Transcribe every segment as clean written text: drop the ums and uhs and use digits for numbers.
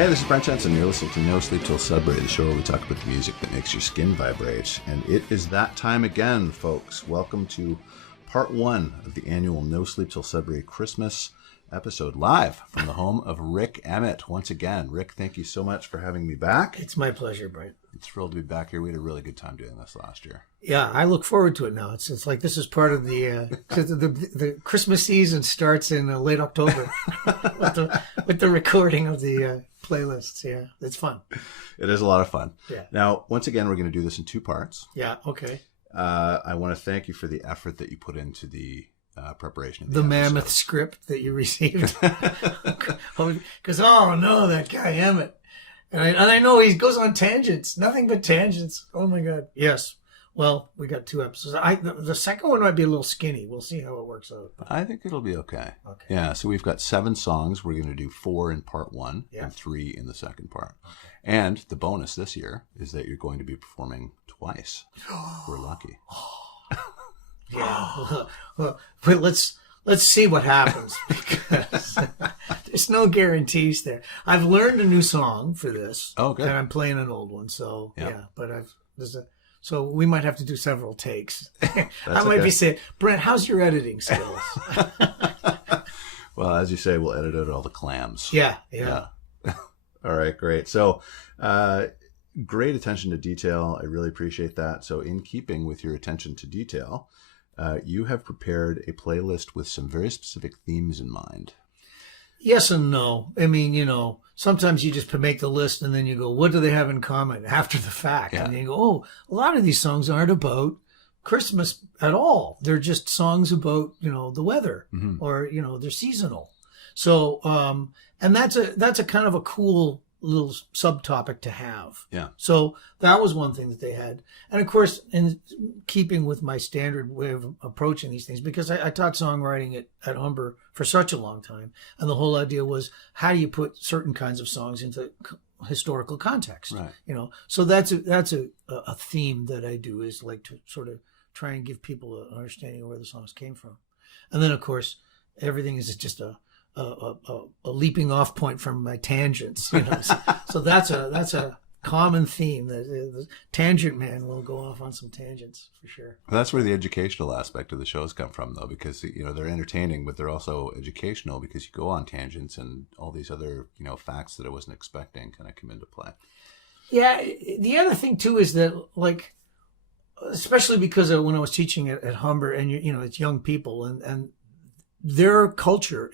Hey, this is Brent Jensen. You're listening to No Sleep Till Sudbury, the show where we talk about the music that makes your skin vibrate. And it is that time again, folks. Welcome to part one of the annual No Sleep Till Sudbury Christmas episode, live from the home of Rik Emmett. Once again, Rik, thank you so much for having me back. It's my pleasure, Brent. It's thrilled to be back here. We had a really good time doing this last year. Yeah, I look forward to it now. It's like this is part of the Christmas season starts in late October with the recording of the playlists. Yeah, it's fun. It is a lot of fun. Yeah. Now, once again, we're going to do this in two parts. Yeah. Okay. I want to thank you for the effort that you put into the preparation of the mammoth script that you received. Because oh no, that guy Emmett, and I know he goes on tangents, nothing but tangents. Oh my God. Yes. Well, we got two episodes. The second one might be a little skinny. We'll see how it works out. I think it'll be okay. Okay. Yeah, so we've got 7 songs. We're going to do 4 in part 1 and 3 in the second part. Okay. And the bonus this year is that you're going to be performing twice. We're lucky. Yeah. Well, let's see what happens, because there's no guarantees there. I've learned a new song for this. Oh, good. And I'm playing an old one. So but so we might have to do several takes. I might be saying, Brent, how's your editing skills? Well, as you say, we'll edit out all the clams. Yeah. All right, great. So, great attention to detail. I really appreciate that. So, in keeping with your attention to detail, you have prepared a playlist with some very specific themes in mind. Yes and no. I mean, sometimes you just make the list and then you go, what do they have in common after the fact? Yeah. And then you go, oh, a lot of these songs aren't about Christmas at all. They're just songs about, the weather, or, they're seasonal. So, and that's a kind of a cool little subtopic to have. Yeah. So that was one thing that they had. And of course, in keeping with my standard way of approaching these things, because I taught songwriting at Humber for such a long time. And the whole idea was, how do you put certain kinds of songs into historical context? Right. So that's a theme that I do, is like to sort of try and give people an understanding of where the songs came from. And then of course, everything is just a leaping off point from my tangents, So that's a common theme. The tangent man will go off on some tangents for sure. Well, that's where the educational aspect of the shows come from, though, because they're entertaining, but they're also educational, because you go on tangents and all these other facts that I wasn't expecting kind of come into play. Yeah, the other thing too is that, like, especially because when I was teaching at Humber, and it's young people, and their culture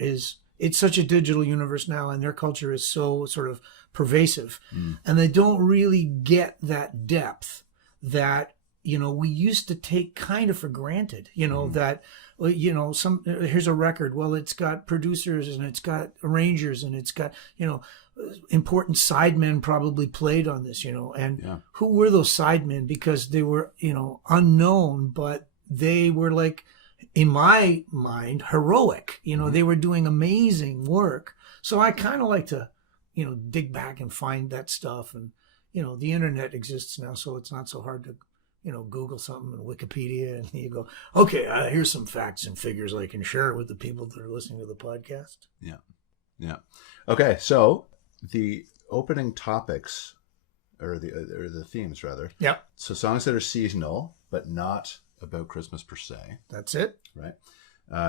it's such a digital universe now, and their culture is so sort of pervasive, and they don't really get that depth that, we used to take kind of for granted, that, here's a record. Well, it's got producers and it's got arrangers and it's got, important sidemen probably played on this, and who were those sidemen? Because they were, unknown, but they were, like, in my mind, heroic. They were doing amazing work. So I kind of like to, dig back and find that stuff. And, the internet exists now, so it's not so hard to, Google something in Wikipedia, and you go, okay, here's some facts and figures I can share with the people that are listening to the podcast. Yeah. Okay, so the opening topics, or the themes rather. Yeah. So songs that are seasonal, but not about Christmas per se. That's it. Right.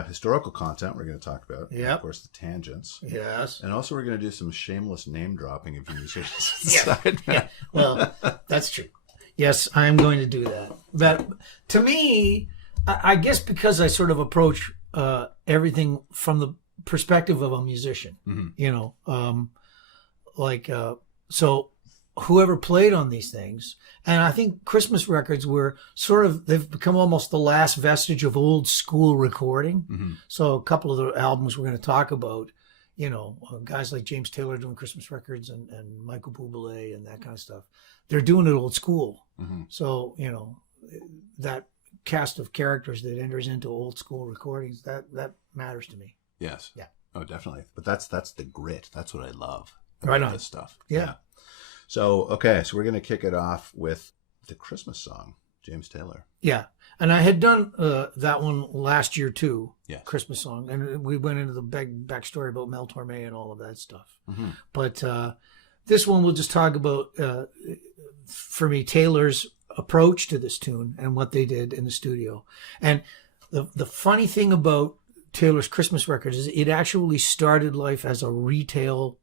Historical content we're going to talk about. Yeah. Of course, the tangents. Yes. And also we're going to do some shameless name dropping of your musicians. Yeah. Well, that's true. Yes, I'm going to do that. But to me, I guess because I sort of approach everything from the perspective of a musician, so whoever played on these things, and I think Christmas records were they've become almost the last vestige of old school recording. So a couple of the albums we're going to talk about, guys like James Taylor doing Christmas records, and Michael Bublé and that kind of stuff, they're doing it old school. So, that cast of characters that enters into old school recordings, that matters to me. Yes. Yeah. Oh, definitely. But that's the grit. That's what I love about right on. This stuff. Yeah. So, okay. So we're going to kick it off with the Christmas song, James Taylor. Yeah. And I had done that one last year too. Yes. Christmas song. And we went into the backstory about Mel Torme and all of that stuff. But this one we'll just talk about, for me, Taylor's approach to this tune and what they did in the studio. And the funny thing about Taylor's Christmas record is it actually started life as a retail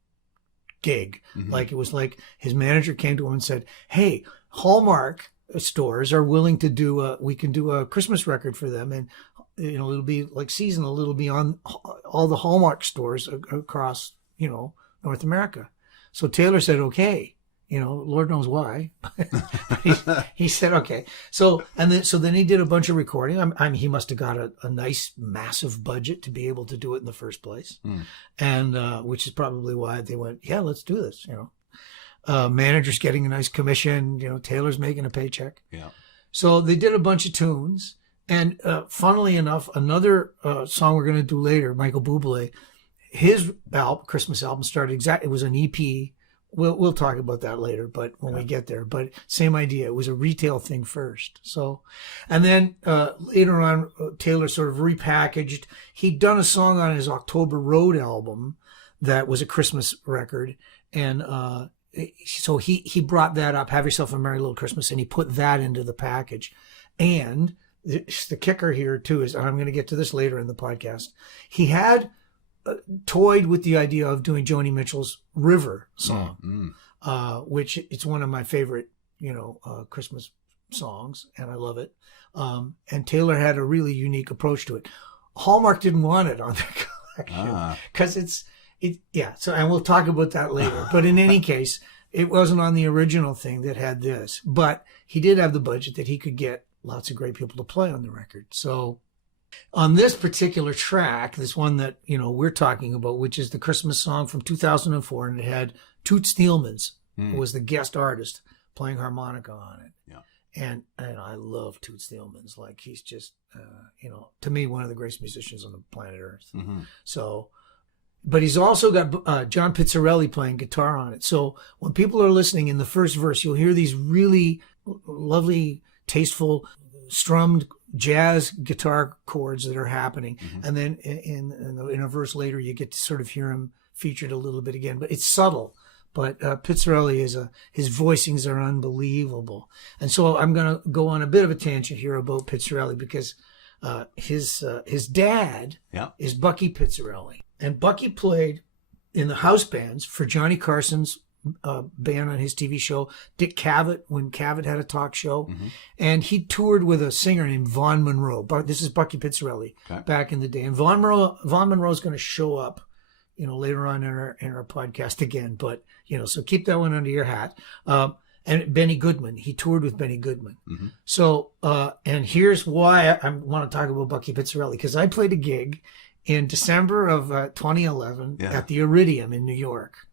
gig. Mm-hmm. Like it was like his manager came to him and said, hey, Hallmark stores are willing to we can do a Christmas record for them. And, it'll be like seasonal. It'll be on all the Hallmark stores across, North America. So Taylor said, okay. Lord knows why. he said, okay. So then he did a bunch of recording. He must have got a nice, massive budget to be able to do it in the first place. And, which is probably why they went, yeah, let's do this, manager's getting a nice commission, Taylor's making a paycheck. Yeah. So they did a bunch of tunes. And, funnily enough, another, song we're going to do later, Michael Bublé, his Christmas album started it was an EP. We'll talk about that later, but when we get there. But same idea. It was a retail thing first. So, and then later on, Taylor sort of repackaged. He'd done a song on his October Road album that was a Christmas record, and so he brought that up. Have Yourself a Merry Little Christmas, and he put that into the package. And the kicker here too is, and I'm going to get to this later in the podcast. He had toyed with the idea of doing Joni Mitchell's River song, which it's one of my favorite, Christmas songs, and I love it. And Taylor had a really unique approach to it. Hallmark didn't want it on their collection because So, and we'll talk about that later. But in any case, it wasn't on the original thing that had this, but he did have the budget that he could get lots of great people to play on the record. So, on this particular track, this one that, we're talking about, which is the Christmas song from 2004, and it had Toots Thielemans, who was the guest artist, playing harmonica on it. Yeah. And I love Toots Thielemans. Like, he's just, to me, one of the greatest musicians on the planet Earth. Mm-hmm. So, but he's also got John Pizzarelli playing guitar on it. So when people are listening in the first verse, you'll hear these really lovely, tasteful, strummed jazz guitar chords that are happening. Mm-hmm. And then in a verse later, you get to sort of hear him featured a little bit again, but it's subtle. But Pizzarelli his voicings are unbelievable. And so I'm going to go on a bit of a tangent here about Pizzarelli because his dad is Bucky Pizzarelli. And Bucky played in the house bands for Johnny Carson's band on his TV show, Dick Cavett, when Cavett had a talk show. Mm-hmm. And he toured with a singer named Vaughn Monroe. This is Bucky Pizzarelli back in the day. And Vaughn Monroe is going to show up, later on in our podcast again. But, so keep that one under your hat. And Benny Goodman, he toured with Benny Goodman. Mm-hmm. So, and here's why I want to talk about Bucky Pizzarelli, because I played a gig in December of 2011 at the Iridium in New York.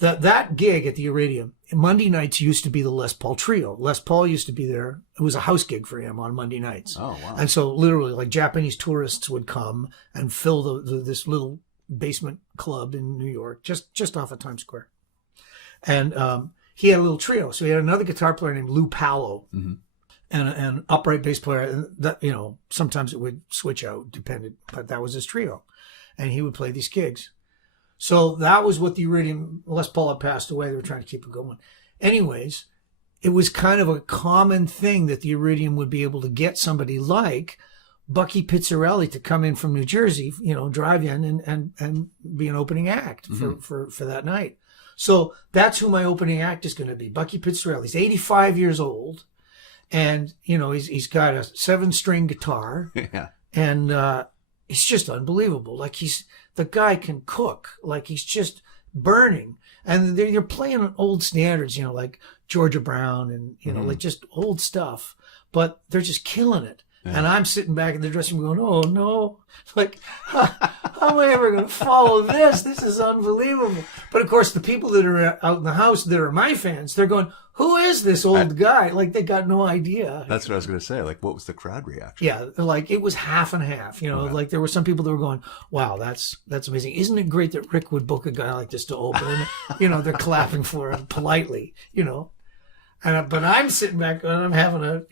That gig at the Iridium, Monday nights used to be the Les Paul Trio. Les Paul used to be there. It was a house gig for him on Monday nights. Oh, wow. And so literally, like, Japanese tourists would come and fill this little basement club in New York, just off of Times Square. And he had a little trio. So he had another guitar player named Lou Pallo, mm-hmm. and an upright bass player. And that, sometimes it would switch out, but that was his trio. And he would play these gigs. So that was what the Iridium, Les Paul had passed away. They were trying to keep it going. Anyways, it was kind of a common thing that the Iridium would be able to get somebody like Bucky Pizzarelli to come in from New Jersey, drive in and be an opening act mm-hmm. for that night. So that's who my opening act is going to be. Bucky Pizzarelli. He's 85 years old, and he's got a 7-string guitar, and it's just unbelievable. Like, the guy can cook. Like, he's just burning. And they're playing old standards, like Georgia Brown and, mm-hmm. like just old stuff. But they're just killing it. Yeah. And I'm sitting back in the dressing room going, oh, no. Like, how am I ever going to follow this? This is unbelievable. But, of course, the people that are out in the house that are my fans, they're going, who is this old guy? Like, they got no idea. That's what I was going to say. Like, what was the crowd reaction? Yeah, like, it was half and half. Like, there were some people that were going, wow, that's amazing. Isn't it great that Rik would book a guy like this to open? And, they're clapping for him politely, And but I'm sitting back and I'm having a,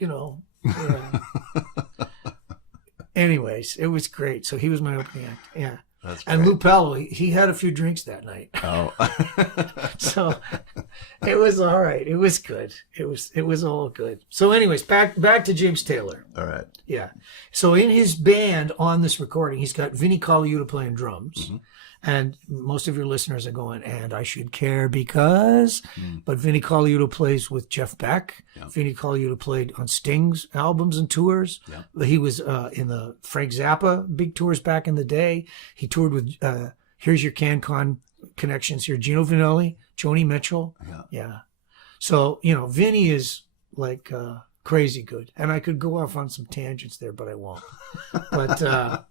Anyways, it was great. So he was my opening act. Yeah. That's and great. Lou Pello, he had a few drinks that night. Oh. So it was all right. It was good. It was all good. So anyways, back to James Taylor. All right. Yeah. So in his band on this recording, he's got Vinnie Colaiuta playing drums. Mm-hmm. And most of your listeners are going, and I should care because, but Vinnie Colaiuta plays with Jeff Beck. Yeah. Vinnie Colaiuta played on Sting's albums and tours. Yeah. He was in the Frank Zappa big tours back in the day. He toured with, here's your CanCon connections here, Gino Vanelli, Joni Mitchell. Yeah. So, Vinnie is like crazy good. And I could go off on some tangents there, but I won't. But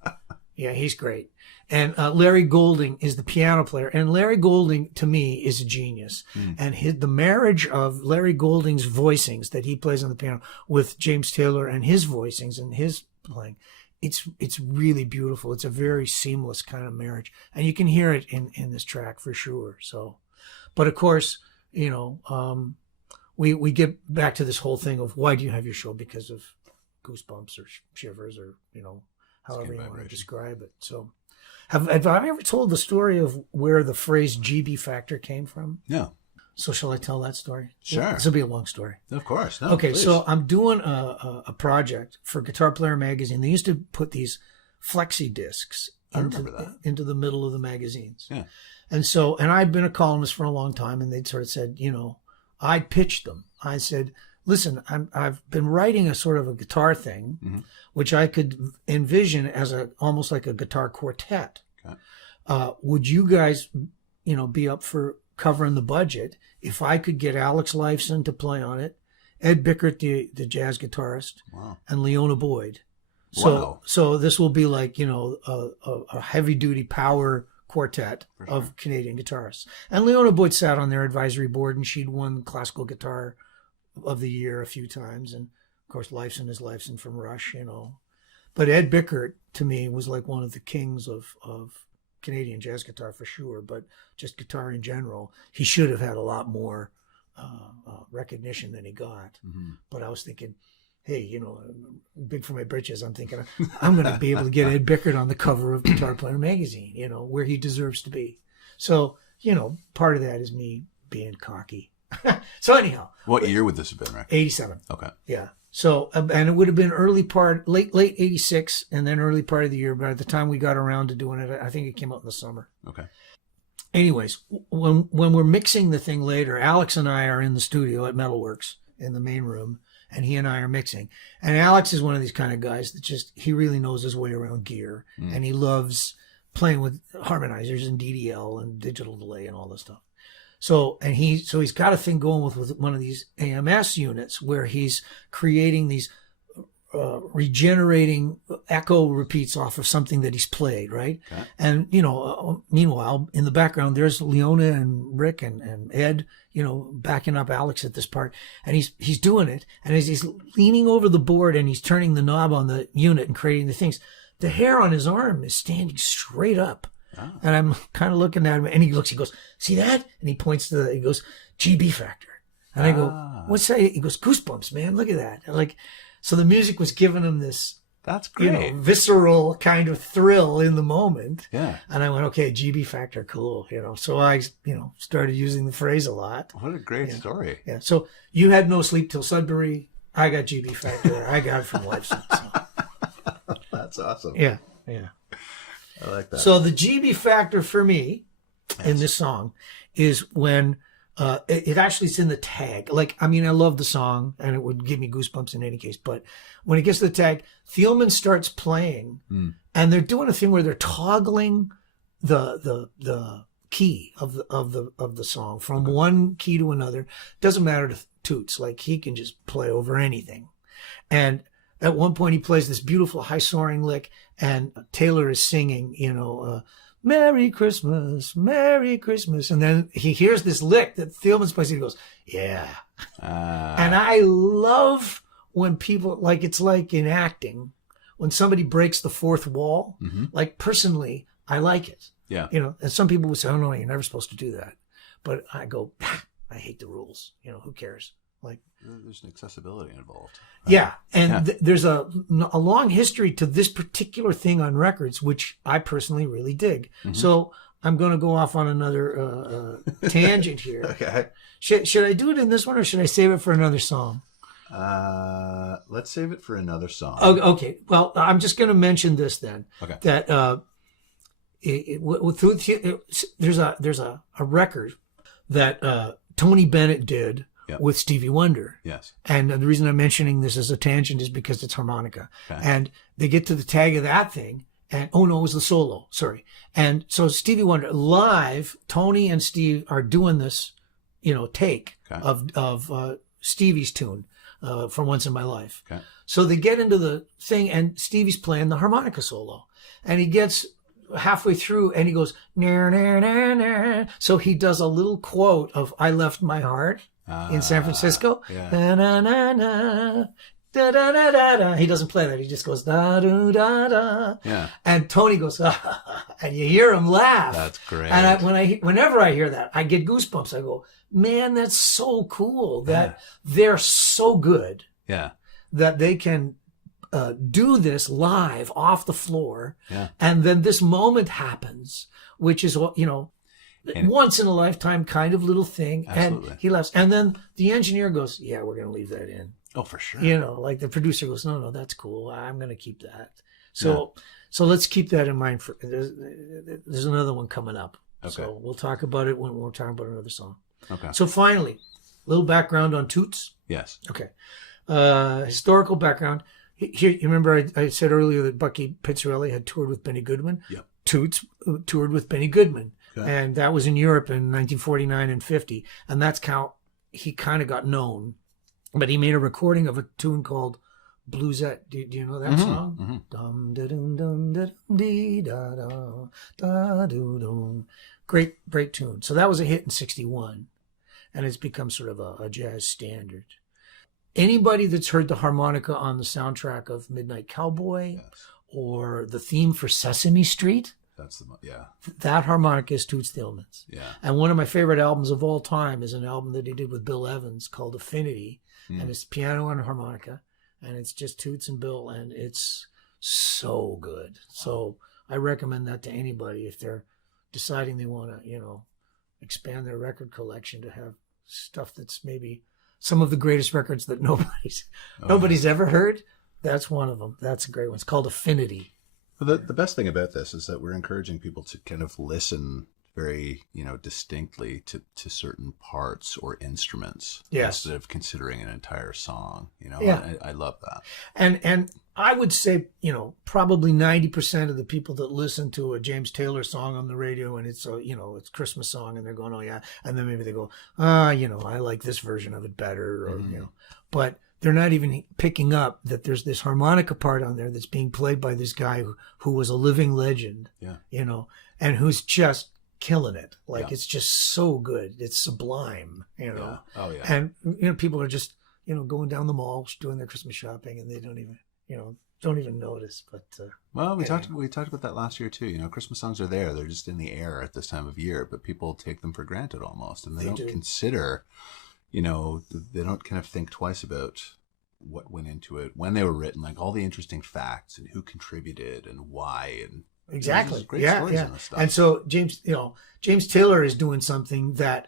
yeah, he's great. And Larry Golding is the piano player. And Larry Golding, to me, is a genius. And the marriage of Larry Golding's voicings that he plays on the piano with James Taylor and his voicings and his playing, it's really beautiful. It's a very seamless kind of marriage. And you can hear it in this track for sure. So, but of course, we get back to this whole thing of why do you have your show? Because of goosebumps or shivers or, however you want to describe it. So have I ever told the story of where the phrase GB factor came from? No. So shall I tell that story? Sure. This will be a long story. Of course. No, okay, please. so I'm doing a project for Guitar Player magazine. They used to put these flexi discs into the middle of the magazines. Yeah. And I'd been a columnist for a long time, and they'd sort of said, I pitched them. I said, listen, I've been writing a sort of a guitar thing, which I could envision as almost like a guitar quartet. Okay. Would you guys, be up for covering the budget if I could get Alex Lifeson to play on it, Ed Bickert, the jazz guitarist, wow, and Leona Boyd. So this will be like, a heavy duty power quartet of Canadian guitarists. And Leona Boyd sat on their advisory board, and she'd won Classical Guitar of the Year a few times. And of course, Lifeson is Lifeson from Rush, But Ed Bickert, to me, was like one of the kings of Canadian jazz guitar for sure, but just guitar in general. He should have had a lot more recognition than he got. But I was thinking, hey, big for my britches. I'm thinking I'm going to be able to get Ed Bickert on the cover of Guitar Player magazine, where he deserves to be. So, part of that is me being cocky. So anyhow. What year would this have been, right? 87. Okay. Yeah. So, and it would have been late 86 and then early part of the year. By the time we got around to doing it, I think it came out in the summer. Okay. Anyways, when we're mixing the thing later, Alex and I are in the studio at Metalworks in the main room, and he and I are mixing. And Alex is one of these kind of guys that he really knows his way around gear, and he loves playing with harmonizers and DDL and digital delay and all this stuff. So he's got a thing going with one of these AMS units where he's creating these regenerating echo repeats off of something that he's played, right? Okay. And, meanwhile, in the background, there's Leona and Rick and Ed, backing up Alex at this part. And he's doing it. And as he's leaning over the board and he's turning the knob on the unit and creating the things, the hair on his arm is standing straight up. Oh. And I'm kind of looking at him, and he goes, see that? And he points to he goes, GB factor. And I go, what's that? He goes, goosebumps, man. Look at that. And so the music was giving him this, that's great, visceral kind of thrill in the moment. Yeah. And I went, okay, GB factor, cool. So I, started using the phrase a lot. What a great story. Yeah. So you had No Sleep Till Sudbury. I got GB factor. I got it from Lifeson. So. That's awesome. Yeah. Yeah. I like that. So the GB factor for me in this song is when it actually is in the tag. I love the song and it would give me goosebumps in any case. But when it gets to the tag, Thielman starts playing and they're doing a thing where they're toggling the key of the song from one key to another. Doesn't matter to Toots. He can just play over anything. And at one point he plays this beautiful high soaring lick, and Taylor is singing, Merry Christmas, Merry Christmas. And then he hears this lick that Thielman's playing, and he goes, yeah. And I love when people, it's like in acting, when somebody breaks the fourth wall, personally, I like it. Yeah. And some people would say, oh no, you're never supposed to do that. But I go, I hate the rules. Who cares? Like, there's an accessibility involved. Yeah, and there's a long history to this particular thing on records, which I personally really dig. Mm-hmm. So I'm going to go off on another tangent here. Okay. Should I do it in this one, or should I save it for another song? Let's save it for another song. Okay. Well, I'm just going to mention this then. Okay. That there's a record that Tony Bennett did. Yep. With Stevie Wonder. Yes. And the reason I'm mentioning this as a tangent is because it's harmonica. Okay. And they get to the tag of that thing, and it was the solo, sorry. And so Stevie Wonder, live, Tony and Steve are doing this, take of Stevie's tune from Once in My Life. Okay. So they get into the thing, and Stevie's playing the harmonica solo. And he gets halfway through, and he goes, nah, nah, nah, nah. So he does a little quote of I Left My Heart. In San Francisco, yeah. Na, na, na, na, da, da, da, da, da. He doesn't play that. He just goes da da da da. Yeah. And Tony goes, and you hear him laugh. That's great. And whenever I hear that, I get goosebumps. I go, man, that's so cool that they're so good. Yeah. That they can do this live off the floor. Yeah. And then this moment happens, which is what once in a lifetime kind of little thing. Absolutely. And he laughs. And then the engineer goes, yeah, we're going to leave that in. Oh, for sure. Like the producer goes, no, that's cool. I'm going to keep that. So let's keep that in mind. There's another one coming up. Okay. So we'll talk about it when we're talking about another song. Okay. So finally, a little background on Toots. Yes. Okay. Historical background. Here, you remember I said earlier that Bucky Pizzarelli had toured with Benny Goodman? Yep. Toots toured with Benny Goodman. Okay. And that was in Europe in 1949 and 50. And that's how he kind of got known. But he made a recording of a tune called Bluesette. Do you know that song? Mm-hmm. Dum da dum dum da dum dee da da da doo dum. Great tune. So that was a hit in 61. And it's become sort of a jazz standard. Anybody that's heard the harmonica on the soundtrack of Midnight Cowboy or the theme for Sesame Street, that harmonica is Toots Thielemans. Yeah. And one of my favorite albums of all time is an album that he did with Bill Evans called Affinity. And it's piano and harmonica. And it's just Toots and Bill. And it's so good. So I recommend that to anybody if they're deciding they want to, expand their record collection to have stuff that's maybe some of the greatest records that nobody's ever heard. That's one of them. That's a great one. It's called Affinity. Well, the best thing about this is that we're encouraging people to kind of listen very, distinctly to certain parts or instruments instead of considering an entire song. I love that. And I would say, probably 90% of the people that listen to a James Taylor song on the radio and it's it's Christmas song and they're going, oh yeah, and then maybe they go, I like this version of it better, or but they're not even picking up that there's this harmonica part on there that's being played by this guy who was a living legend, and who's just killing it. It's just so good. It's sublime, Yeah. Oh, yeah. And, people are just, going down the mall, doing their Christmas shopping, and they don't even notice. But, well, we talked about that last year too. Christmas songs are there. They're just in the air at this time of year, but people take them for granted almost. And they don't consider, they don't kind of think twice about what went into it, when they were written, like all the interesting facts and who contributed and why, and exactly. Great stories in this stuff. And so James Taylor is doing something that,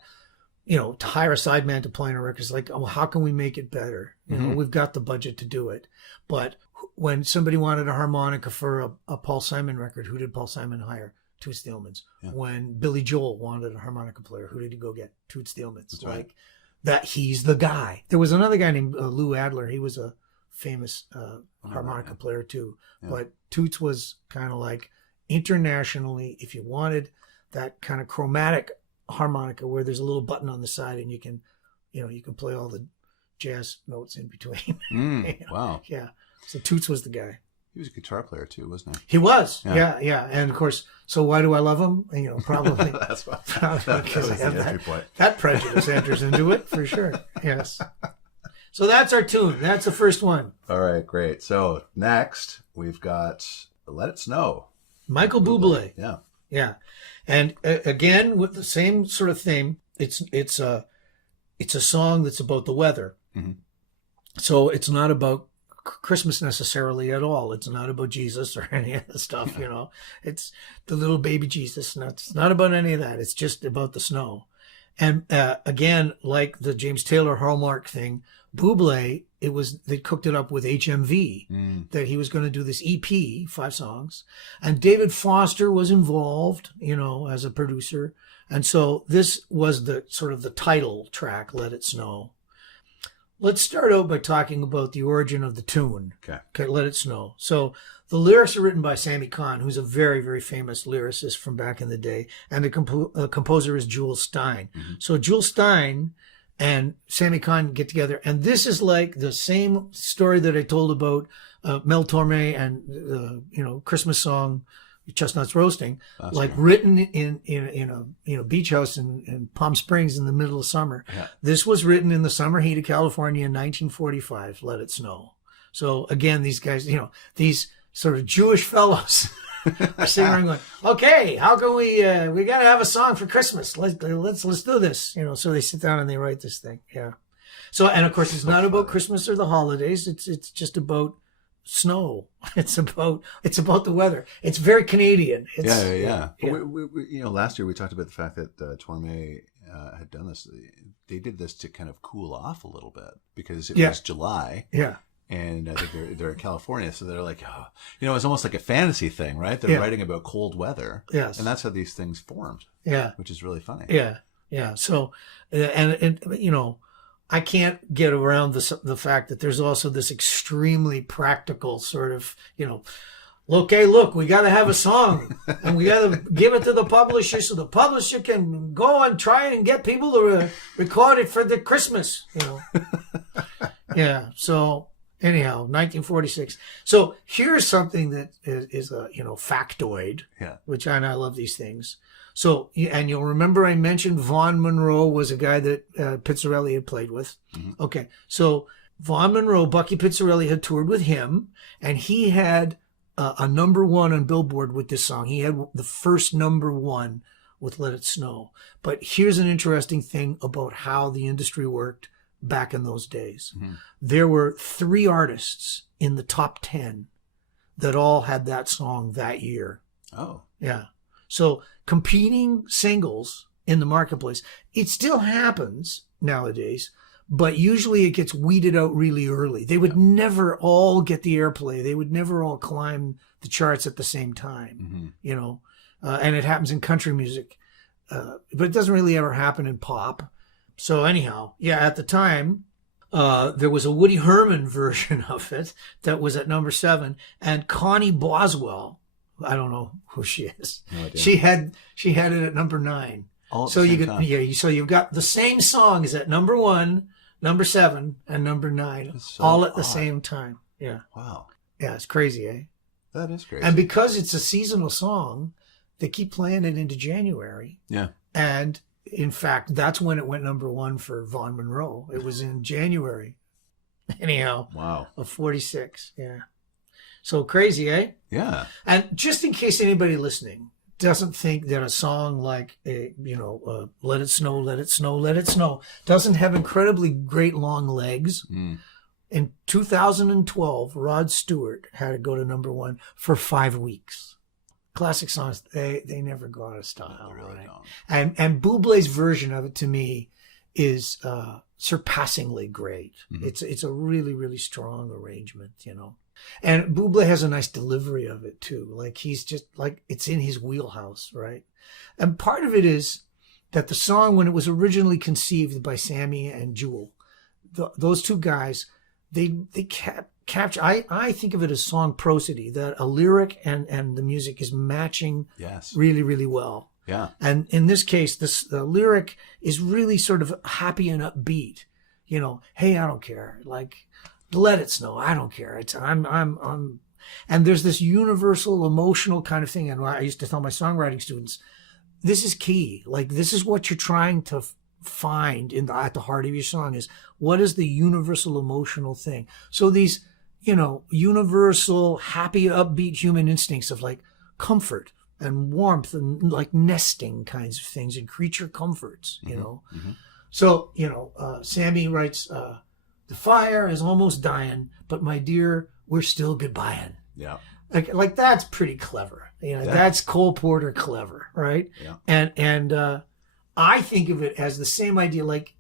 to hire a sideman to play on a record is like, how can we make it better? We've got the budget to do it. But when somebody wanted a harmonica for a Paul Simon record, who did Paul Simon hire? Toots Thielemans. Yeah. When Billy Joel wanted a harmonica player, who did he go get? Toots Thielemans. That's right. That he's the guy. There was another guy named Lou Adler. He was a famous harmonica player too. Yeah. But Toots was kind of like internationally, if you wanted that kind of chromatic harmonica where there's a little button on the side and you can play all the jazz notes in between. Wow. Yeah. So Toots was the guy. He was a guitar player too, wasn't he? He was. Yeah. And of course, so why do I love him? Probably. That's why. Because that prejudice enters into it for sure. Yes. So that's our tune. That's the first one. All right, great. So next we've got Let It Snow. Michael Bublé. Yeah. Yeah. And again, with the same sort of theme, it's a song that's about the weather. Mm-hmm. So it's not about Christmas necessarily at all. It's not about Jesus or any of the stuff, you know. It's the little baby Jesus. And it's not about any of that. It's just about the snow. And again, like the James Taylor Hallmark thing, Bublé, they cooked it up with HMV, that he was going to do this EP, 5 songs. And David Foster was involved, you know, as a producer. And so this was the sort of the title track, Let It Snow. Let's start out by talking about the origin of the tune. Okay, Let It Snow. So the lyrics are written by Sammy Cahn, who's a very, very famous lyricist from back in the day. And the composer is Jules Stein. Mm-hmm. So Jules Stein and Sammy Cahn get together. And this is like the same story that I told about Mel Torme and, you know, Christmas song, Chestnuts Roasting, that's like right. Written in a beach house in Palm Springs in the middle of summer. Yeah. This was written in the summer heat of California in 1945, Let It Snow. So again, these guys, you know, these sort of Jewish fellows are sitting around going, okay, how can we got to have a song for Christmas. Let's do this. You know, so they sit down and they write this thing. Yeah. So, and of course it's not about Christmas or the holidays. It's just about snow. It's about the weather. It's very Canadian. Yeah. We, you know, last year we talked about the fact that Torme had done this. They did this to kind of cool off a little bit because it was July. Yeah. And I think they're in California, so they're like, oh, you know, it's almost like a fantasy thing, right? They're writing about cold weather. Yes. And that's how these things formed. Yeah. Which is really funny. Yeah. So, and you know, I can't get around the fact that there's also this extremely practical sort of, you know, okay, look, we got to have a song and we got to give it to the publisher so the publisher can go and try and get people to record it for the Christmas, you know. Yeah. So anyhow, 1946. So here's something that is a, you know, factoid, which I love these things. So, and you'll remember I mentioned Vaughn Monroe was a guy that Pizzarelli had played with. Mm-hmm. Okay, so Vaughn Monroe, Bucky Pizzarelli had toured with him, and he had a number 1 on Billboard with this song. He had the first number 1 with Let It Snow. But here's an interesting thing about how the industry worked back in those days. Mm-hmm. There were 3 artists in the top 10 that all had that song that year. Oh. Yeah. So competing singles in the marketplace, it still happens nowadays, but usually it gets weeded out really early. They would never all get the airplay. They would never all climb the charts at the same time, you know, and it happens in country music, but it doesn't really ever happen in pop. So anyhow, at the time, there was a Woody Herman version of it that was at number 7, and Connie Boswell, I don't know who she is. No idea. She had it at number 9. So you've got the same song is at number 1, number 7, and number 9, so all at the same time. Yeah. Wow. Yeah, it's crazy, eh? That is crazy. And because it's a seasonal song, they keep playing it into January. Yeah. And in fact, that's when it went number 1 for Vaughn Monroe. It was in January. Anyhow. Wow. Of 46. Yeah. So crazy, eh? Yeah. And just in case anybody listening doesn't think that a song like, Let It Snow, Let It Snow, Let It Snow doesn't have incredibly great long legs. In 2012, Rod Stewart had to go to number 1 for 5 weeks. Classic songs, they never go out of style. No, they really don't. And Bublé's version of it to me is surpassingly great. Mm-hmm. It's a really, really strong arrangement, you know. And Bublé has a nice delivery of it too. Like he's just like, it's in his wheelhouse, right? And part of it is that the song, when it was originally conceived by Sammy and Jewel, those 2 guys, they capture, I think of it as song prosody, that a lyric and the music is matching really, really well. Yeah. And in this case, the lyric is really sort of happy and upbeat. You know, hey, I don't care. Like, let it snow. I don't care. I'm, and there's this universal emotional kind of thing. And I used to tell my songwriting students, this is key. Like, this is what you're trying to find at the heart of your song is what is the universal emotional thing? So these, you know, universal, happy, upbeat human instincts of like comfort and warmth and like nesting kinds of things and creature comforts, you know? Mm-hmm. So, you know, Sammy writes, the fire is almost dying, but my dear, we're still goodbying. Yeah. Like that's pretty clever. That's Cole Porter clever, right? Yeah. And I think of it as the same idea. Like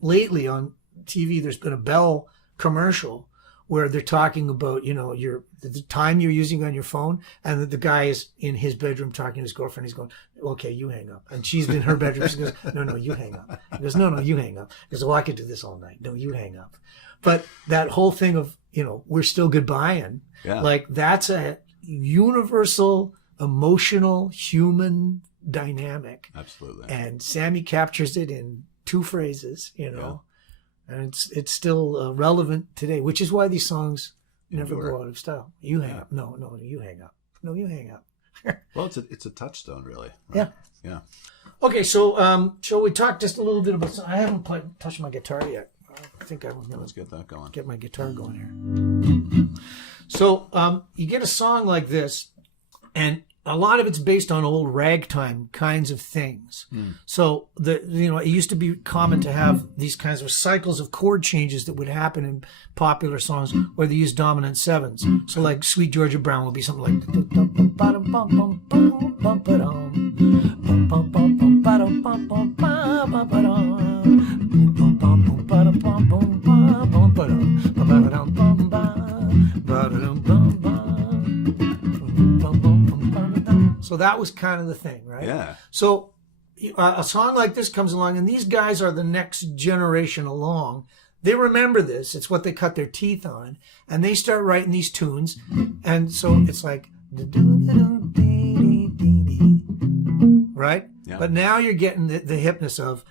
lately on TV, there's been a Bell commercial where they're talking about, the time you're using on your phone, and the guy is in his bedroom talking to his girlfriend. He's going, okay, you hang up. And she's in her bedroom. She goes, no, you hang up. He goes, no, you hang up. He goes, well, I could do this all night. No, you hang up. But that whole thing of, we're still goodbying, like that's a universal, emotional, human dynamic. Absolutely. And Sammy captures it in 2 phrases, and it's still relevant today, which is why these songs never go out of style. You hang up. No, you hang up. No, you hang up. Well, it's a touchstone, really. Yeah. Right? Yeah. Okay, so shall we talk just a little bit about? I haven't touched my guitar yet. I think I was going Let's get that going. Get my guitar going here. So you get a song like this, and a lot of it's based on old ragtime kinds of things. So it used to be common to have these kinds of cycles of chord changes that would happen in popular songs where they use dominant 7s. So like Sweet Georgia Brown would be something So that was kind of the thing, right? Yeah. So a song like this comes along, and these guys are the next generation along. They remember this. It's what they cut their teeth on. And they start writing these tunes. And so it's like, right? Yeah. But now you're getting the hipness of,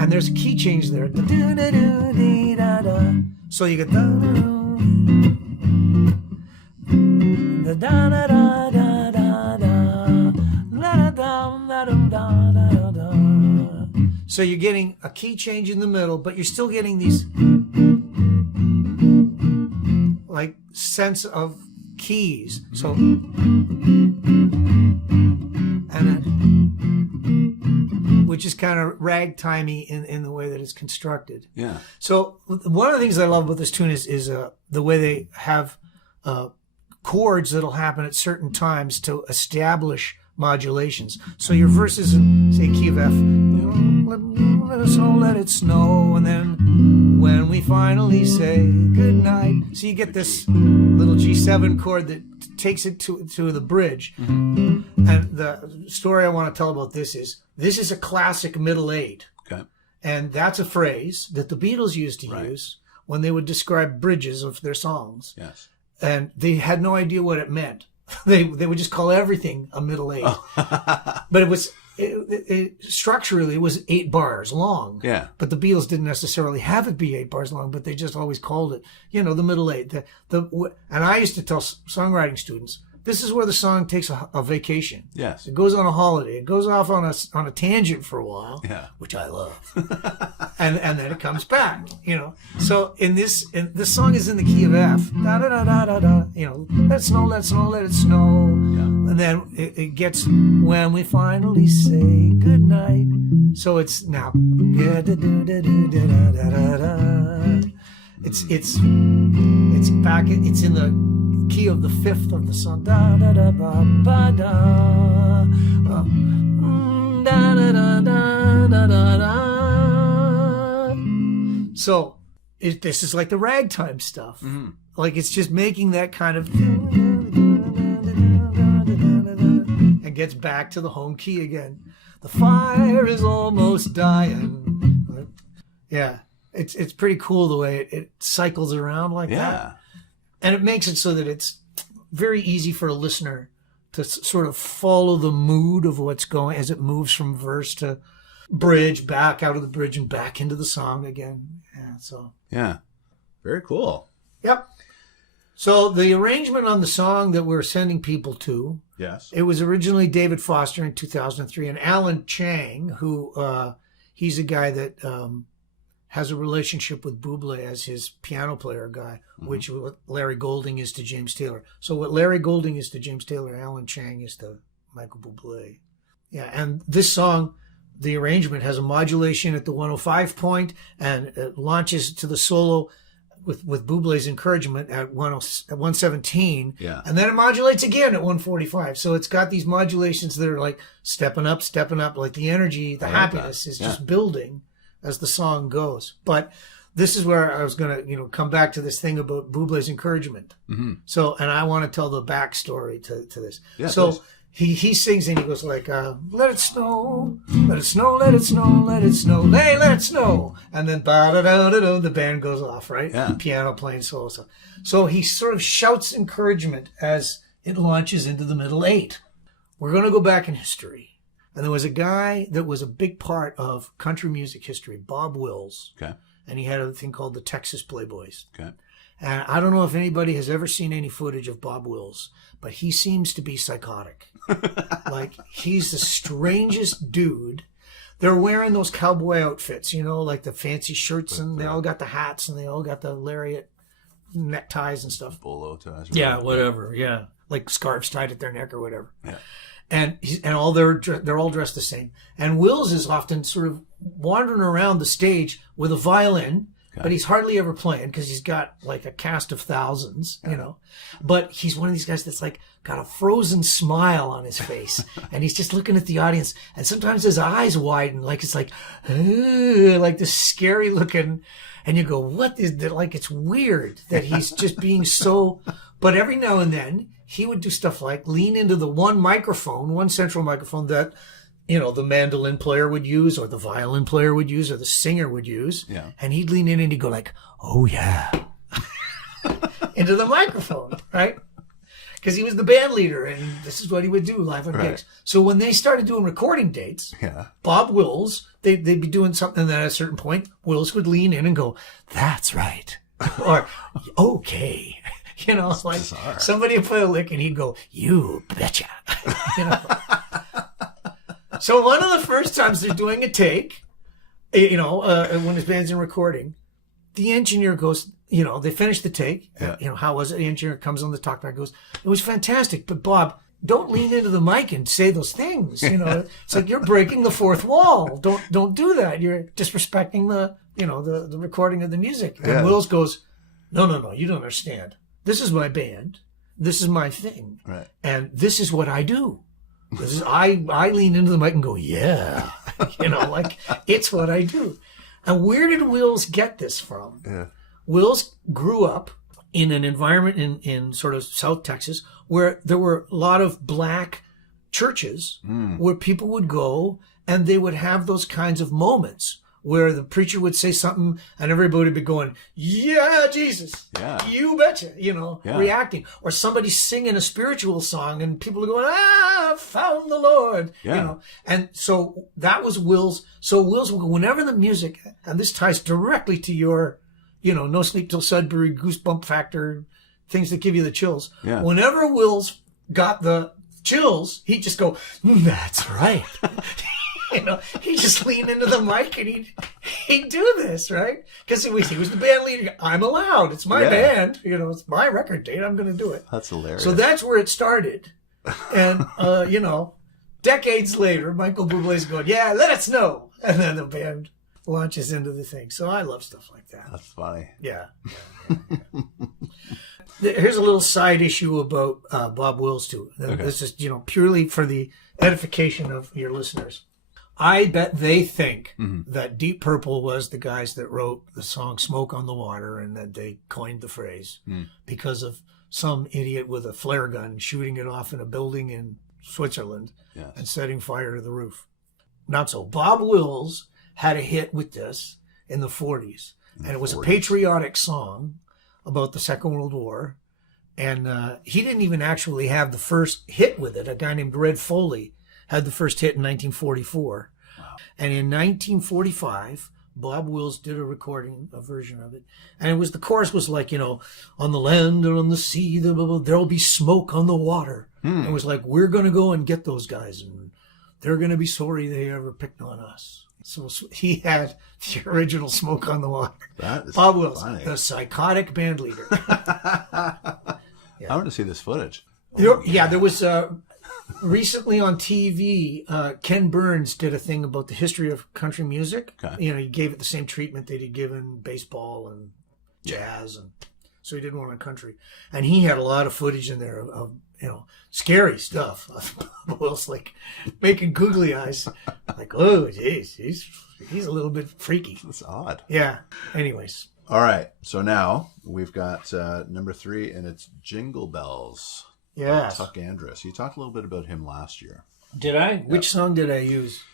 and there's a key change there. So you get so you're getting a key change in the middle, but you're still getting these like sense of keys. So and then, which is kind of ragtimey in the way that it's constructed. Yeah. So one of the things I love about this tune is the way they have chords that'll happen at certain times to establish modulations. So your verse is in, say, key of F. Let us know, let it snow, and then when we finally say goodnight. So you get this little G7 chord that takes it to the bridge. And the story I want to tell about this is a classic middle 8. Okay. And that's a phrase that the Beatles used to use when they would describe bridges of their songs. Yes. And they had no idea what it meant. They would just call everything a middle 8. But it was structurally it was 8 bars long. Yeah. But the Beatles didn't necessarily have it be 8 bars long, but they just always called it, the middle 8. And I used to tell songwriting students, this is where the song takes a vacation. Yes. It goes on a holiday. It goes off on a tangent for a while, which I love. and then it comes back, So this song is in the key of F. Da da da da da da. Let it snow, let it snow, let it snow. Yeah. And then it gets when we finally say goodnight. So it's now. It's back. It's in the key of the 5th of the song. Da da da ba ba da. Da da da da da da da. So this is like the ragtime stuff. Mm-hmm. Like it's just making that kind of and gets back to the home key again. The fire is almost dying. Yeah, it's pretty cool the way it cycles around like that. And it makes it so that it's very easy for a listener to sort of follow the mood of what's going as it moves from verse to bridge, back out of the bridge and back into the song again. Yeah, Very cool. Yep. So the arrangement on the song that we're sending people to, it was originally David Foster in 2003 and Alan Chang, who he's a guy that has a relationship with Bublé as his piano player guy, which what Larry Golding is to James Taylor. So what Larry Golding is to James Taylor, Alan Chang is to Michael Bublé. Yeah, and this song the arrangement has a modulation at the 105 point, and it launches to the solo with Bublé's encouragement at 117. Yeah. And then it modulates again at 145. So it's got these modulations that are like stepping up, like the energy, the happiness is just building as the song goes. But this is where I was going to, come back to this thing about Bublé's encouragement. Mm-hmm. So, and I want to tell the backstory to this. Yeah, so he sings and he goes like, let it snow, let it snow, let it snow, let it snow, let it snow. And then ba-da-da-da-da, the band goes off, right? Yeah. Piano playing solo. So he sort of shouts encouragement as it launches into the middle eight. We're going to go back in history. And there was a guy that was a big part of country music history, Bob Wills. Okay. And he had a thing called the Texas Playboys. Okay. And I don't know if anybody has ever seen any footage of Bob Wills, but he seems to be psychotic. Like, he's the strangest dude. They're wearing those cowboy outfits, like the fancy shirts, and they all got the hats, and they all got the lariat neckties and stuff. Bolo ties. Yeah, whatever. Yeah, like scarves tied at their neck or whatever. Yeah. And they're all dressed the same. And Wills is often sort of wandering around the stage with a violin, but he's hardly ever playing because he's got like a cast of thousands, But he's one of these guys that's like got a frozen smile on his face, and he's just looking at the audience. And sometimes his eyes widen, like it's like this scary looking. And you go, what is that? Like, it's weird that he's just being so. But every now and then he would do stuff like lean into the one central microphone that, the mandolin player would use, or the violin player would use, or the singer would use. Yeah. And he'd lean in and he'd go like, oh yeah, into the microphone, right? Because he was the band leader, and this is what he would do live on gigs. So when they started doing recording dates, Bob Wills, they'd be doing something, and then at a certain point, Wills would lean in and go, that's right. Or, okay. Like bizarre. Somebody would play a lick and he'd go, you betcha. So one of the first times they're doing a take, when his band's in recording, the engineer goes, they finish the take. Yeah. How was it? The engineer comes on the talkback and goes, it was fantastic, but Bob, don't lean into the mic and say those things. It's like you're breaking the fourth wall. Don't do that. You're disrespecting the recording of the music. And Wills goes, no, you don't understand. This is my band. This is my thing. Right. And this is what I do. This is I lean into the mic and go, yeah. Like it's what I do. And where did Wills get this from? Yeah. Wills grew up in an environment in sort of South Texas where there were a lot of black churches where people would go and they would have those kinds of moments where the preacher would say something and everybody would be going, yeah, Jesus, you betcha, reacting. Or somebody singing a spiritual song and people are going, found the Lord, And so that was Wills. So Wills, whenever the music, and this ties directly to your, No Sleep Till Sudbury, goosebump factor, things that give you the chills. Yeah. Whenever Wills got the chills, he'd just go, that's right. He'd just lean into the mic and he'd do this, right? Because he was the band leader. I'm allowed. It's my band. It's my record date. I'm going to do it. That's hilarious. So that's where it started. And, decades later, Michael Bublé's going, yeah, let it snow. And then the band launches into the thing. So I love stuff like that. That's funny. Yeah. Here's a little side issue about Bob Wills, too. Okay. This is, purely for the edification of your listeners. I bet they think that Deep Purple was the guys that wrote the song Smoke on the Water and that they coined the phrase because of some idiot with a flare gun shooting it off in a building in Switzerland and setting fire to the roof. Not so. Bob Wills had a hit with this in the 40s. And it was a patriotic song about the Second World War. And he didn't even actually have the first hit with it. A guy named Red Foley had the first hit in 1944. Wow. And in 1945, Bob Wills did a version of it. And the chorus was like, on the land and on the sea, there'll be smoke on the water. And it was like, we're going to go and get those guys, and they're going to be sorry they ever picked on us. So he had the original Smoke on the Water. That is Bob Wills, funny. the psychotic band leader. I want to see this footage. There was recently on TV, Ken Burns did a thing about the history of country music. Okay. You know, he gave it the same treatment that he'd given baseball and jazz, and so he did one on country. And he had a lot of footage in there of you know, scary stuff. Will's like making googly eyes, like, oh, geez, he's a little bit freaky. That's odd. Yeah. Anyways. All right. So now we've got number 3, and it's Jingle Bells. Yeah. Tuck Andrus. You talked a little bit about him last year. Did I? Which song did I use?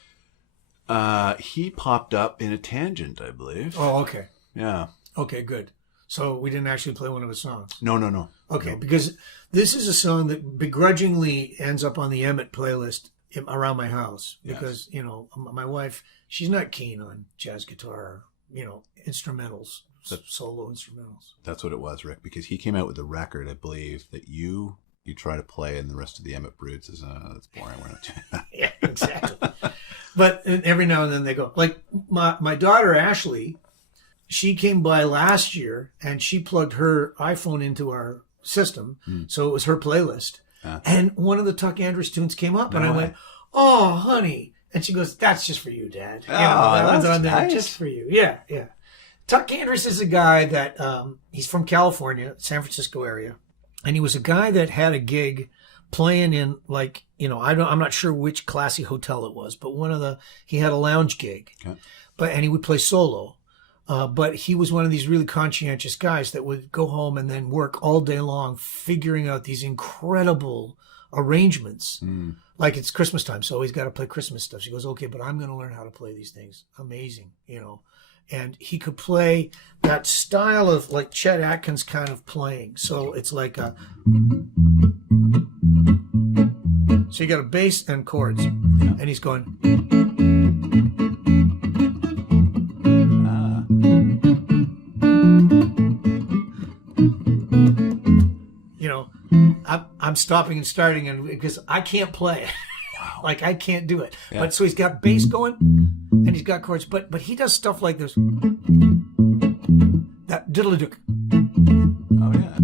He popped up in a tangent, I believe. Oh, okay. Yeah. Okay, good. So we didn't actually play one of his songs. No. Okay, because this is a song that begrudgingly ends up on the Emmett playlist around my house. Because, you know, my wife, she's not keen on jazz guitar, you know, instrumentals, solo instrumentals. That's what it was, Rick, because he came out with a record, I believe, that you try to play, and the rest of the Emmett Broods is, that's boring. We're not doing that. Yeah, exactly. But every now and then they go. Like my daughter, Ashley, she came by last year, and she plugged her iPhone into our system, so it was her playlist. And one of the Tuck Andrus tunes came up, and I went, "Oh, honey!" And she goes, "That's just for you, Dad. You know, that one's on there nice. Just for you." Yeah. Tuck Andrus is a guy that he's from California, San Francisco area, and he was a guy that had a gig playing in, like, you know, I'm not sure which classy hotel it was, but he had a lounge gig, and he would play solo. But he was one of these really conscientious guys that would go home and then work all day long figuring out these incredible arrangements. Like, it's Christmas time, so he's got to play Christmas stuff. She goes, okay, but I'm going to learn how to play these things. Amazing, you know. And he could play that style of, like, Chet Atkins kind of playing. So it's like a... So you got a bass and chords, and he's going... You know, I'm stopping and starting, and because I can't play it. Wow. Like, I can't do it. Yeah. But so he's got bass going, and he's got chords, but he does stuff like this. That diddle-a-dook. Oh, yeah.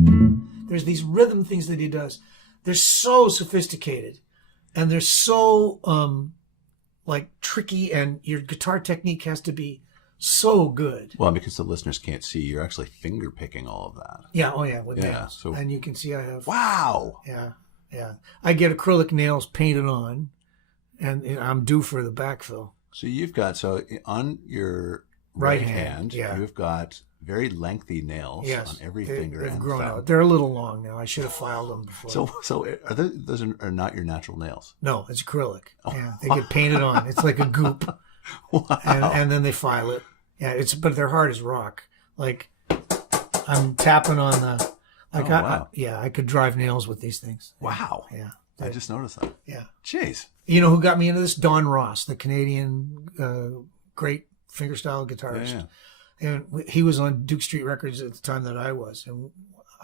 There's these rhythm things that he does. They're so sophisticated, and they're so, like, tricky, and your guitar technique has to be so good. Well, because the listeners can't see, you're actually finger picking all of that. Yeah, oh yeah, with nails. So, and you can see I have... Wow! Yeah. I get acrylic nails painted on, and I'm due for the backfill. So you've got, on your right hand, you've got very lengthy nails on every finger. They've grown out. They're a little long now. I should have filed them before. So those are not your natural nails? No, it's acrylic. Oh. Yeah, they get painted on. It's like a goop. Wow. And then they file it. Yeah, but they're hard as rock. Like, I'm tapping on the... Like, wow. I could drive nails with these things. Wow. Yeah. I just noticed that. Yeah. Jeez. You know who got me into this? Don Ross, the Canadian great fingerstyle guitarist. Yeah. And he was on Duke Street Records at the time that I was. And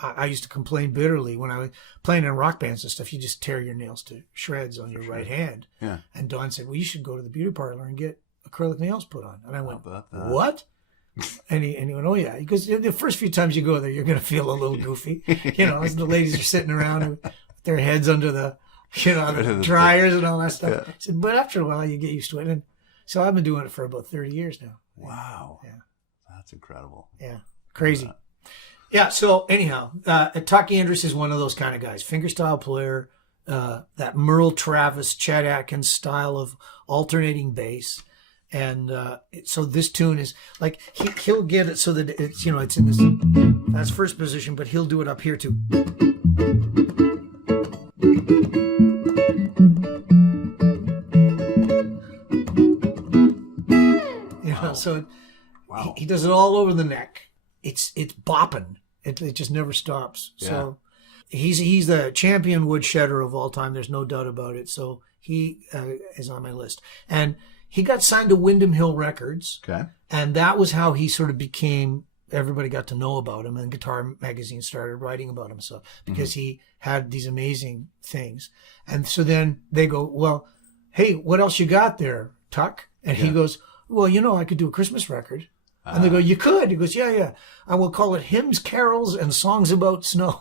I used to complain bitterly when I was playing in rock bands and stuff. You just tear your nails to shreds on your right hand. Yeah. And Don said, well, you should go to the beauty parlor and get acrylic nails put on. And I went, what? And he went, oh, yeah. Because the first few times you go there, you're going to feel a little goofy. You know, as the ladies are sitting around with their heads under the, the dryers and all that stuff. Yeah. I said, but after a while, you get used to it. And so I've been doing it for about 30 years now. Wow. Yeah. That's incredible. Yeah. Crazy. Yeah. So anyhow, Tuck Andrus is one of those kind of guys. Fingerstyle player, that Merle Travis, Chet Atkins style of alternating bass. And so this tune is like he'll get it so that it's it's in this, that's first position, but he'll do it up here too. So wow. he does it all over the neck. It's bopping. It just never stops. Yeah. So he's the champion woodshedder of all time. There's no doubt about it. So he is on my list. And he got signed to Windham Hill Records. Okay. And that was how he sort of became, everybody got to know about him, and Guitar Magazine started writing about him, so because he had these amazing things. And so then they go, well, hey, what else you got there, Tuck? And he goes, well, I could do a Christmas record. And they go, you could? He goes, yeah. I will call it Hymns, Carols, and Songs About Snow.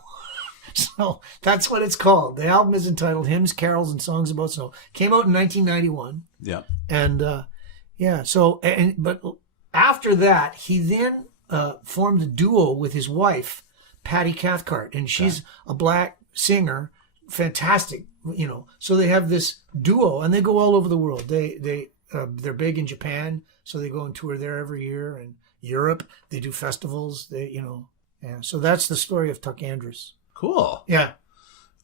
So that's what it's called. The album is entitled Hymns, Carols, and Songs About Snow. Came out in 1991. Yeah. And but after that, he then formed a duo with his wife, Patty Cathcart, and she's a black singer, fantastic, So they have this duo, and they go all over the world. They're big in Japan, so they go and tour there every year, and Europe. They do festivals. So that's the story of Tuck Andrews. Cool. Yeah.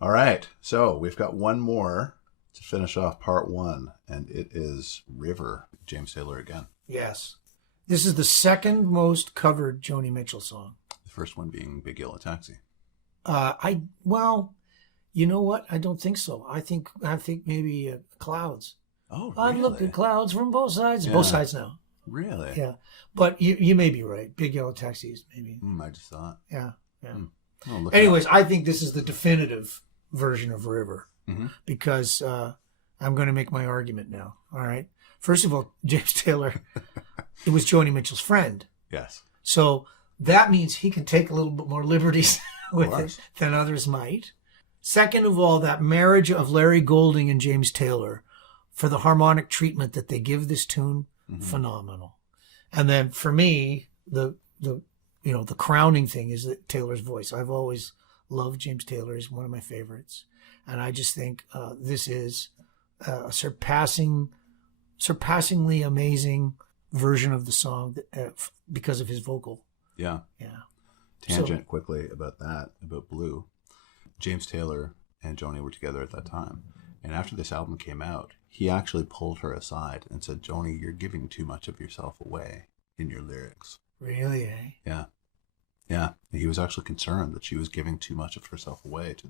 All right. So we've got one more to finish off part one, and it is River, James Taylor again. Yes. This is the second most covered Joni Mitchell song. The first one being Big Yellow Taxi. You know what? I don't think so. I think maybe Clouds. Oh, really? I've looked at clouds from both sides. Yeah. Both sides now. Really? Yeah. But you may be right. Big Yellow Taxi is maybe. I just thought. Yeah. Oh, anyways, I think this is the definitive version of River, mm-hmm. because I'm going to make my argument now. All right. First of all, James Taylor, it was Joni Mitchell's friend. Yes. So that means he can take a little bit more liberties with it than others might. Second of all, that marriage of Larry Golding and James Taylor for the harmonic treatment that they give this tune, mm-hmm. phenomenal. And then for me, the crowning thing is that Taylor's voice. I've always loved James Taylor. He's one of my favorites. And I just think this is a surpassingly amazing version of the song because of his vocal. Yeah. Yeah. Tangent quickly about Blue. James Taylor and Joni were together at that time. And after this album came out, he actually pulled her aside and said, Joni, you're giving too much of yourself away in your lyrics. Really, eh? Yeah. Yeah. He was actually concerned that she was giving too much of herself away to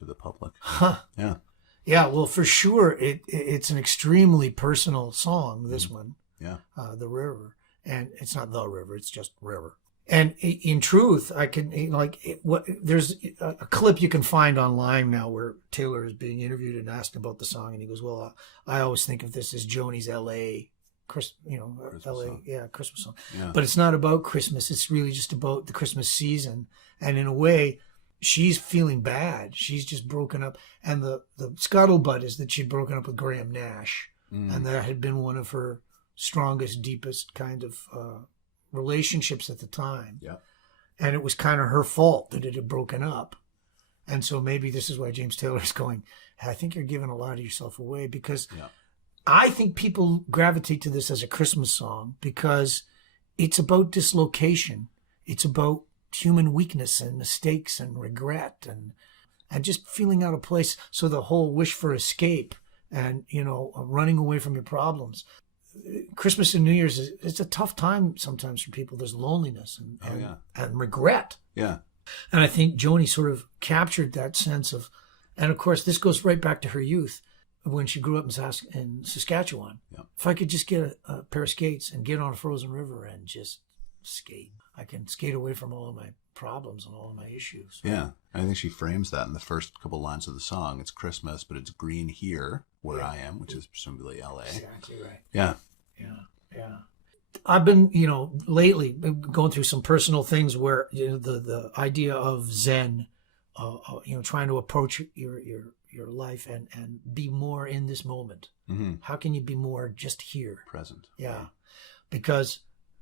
the public. Huh. Yeah. Yeah, well, for sure, it's an extremely personal song, this one. Yeah. The River. And it's not The River, it's just River. And in truth, there's a clip you can find online now where Taylor is being interviewed and asked about the song, and he goes, "Well, I always think of this as Joni's L.A. Christmas song. Yeah, Christmas song. Yeah. But it's not about Christmas. It's really just about the Christmas season. And in a way, she's feeling bad. She's just broken up. And the scuttlebutt is that she'd broken up with Graham Nash, and that had been one of her strongest, deepest kind of relationships at the time. Yeah. And it was kind of her fault that it had broken up. And so maybe this is why James Taylor's going, I think you're giving a lot of yourself away, because I think people gravitate to this as a Christmas song because it's about dislocation. It's about human weakness and mistakes and regret and just feeling out of place. So the whole wish for escape and, running away from your problems. Christmas and New Year's it's a tough time sometimes for people. There's loneliness and regret. Yeah. And I think Joni sort of captured that sense of, and of course this goes right back to her youth when she grew up in Saskatchewan. Yeah. If I could just get a pair of skates and get on a frozen river and just skate, I can skate away from all of my problems and all of my issues. Yeah. I think she frames that in the first couple lines of the song. It's Christmas, but it's green here where I am, which is presumably LA. Exactly right. Yeah. Yeah. I've been, lately going through some personal things where the idea of Zen, trying to approach your life and be more in this moment. Mm-hmm. How can you be more just here? Present. Yeah. Because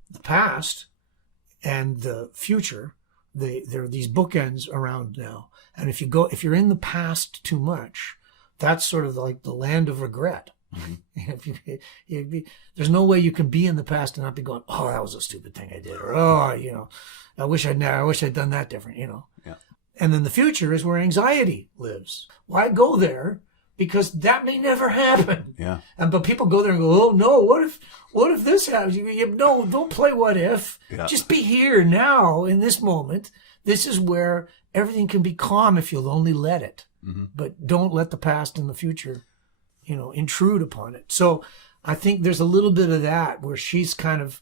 the past and the future, there are these bookends around now. And if you're in the past too much, that's sort of like the land of regret. Mm-hmm. There's no way you can be in the past and not be going, oh, that was a stupid thing I did, or I wish I'd done that different, Yeah. And then the future is where anxiety lives. Why go there? Because that may never happen. Yeah. But people go there and go, oh no, what if this happens? No, don't play what if. Yeah. Just be here now in this moment. This is where everything can be calm if you'll only let it. Mm-hmm. But don't let the past and the future intrude upon it. So I think there's a little bit of that where she's kind of,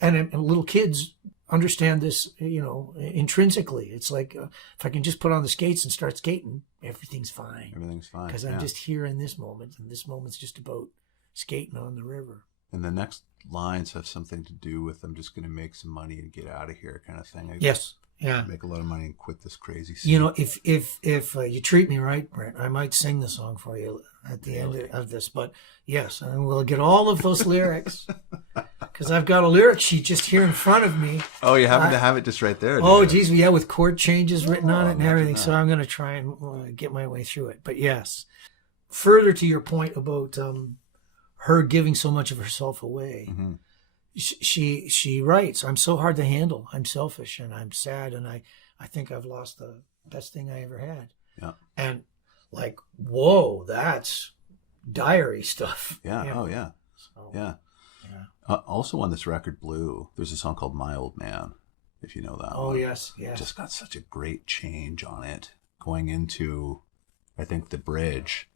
and little kids understand this, intrinsically. It's like, if I can just put on the skates and start skating, everything's fine. Everything's fine. Because I'm just here in this moment, and this moment's just about skating on the river. And the next lines have something to do with, I'm just going to make some money and get out of here kind of thing. Yes. Yeah. Make a lot of money and quit this crazy scene. You know, if you treat me right, Brent, I might sing the song for you at the end of this. But yes, and we'll get all of those lyrics because I've got a lyric sheet just here in front of me. Oh, you happen to have it just right there. Oh, geez, yeah, with chord changes written on it and everything. So I'm going to try and get my way through it. But yes, further to your point about her giving so much of herself away. Mm-hmm. She writes, I'm so hard to handle. I'm selfish and I'm sad and I think I've lost the best thing I ever had. Yeah. And like, whoa, that's diary stuff. Yeah. You know? Oh, yeah. So, yeah. Also on this record, Blue, there's a song called My Old Man, if you know that one. Oh, yes. Just got such a great change on it going into, I think, the bridge.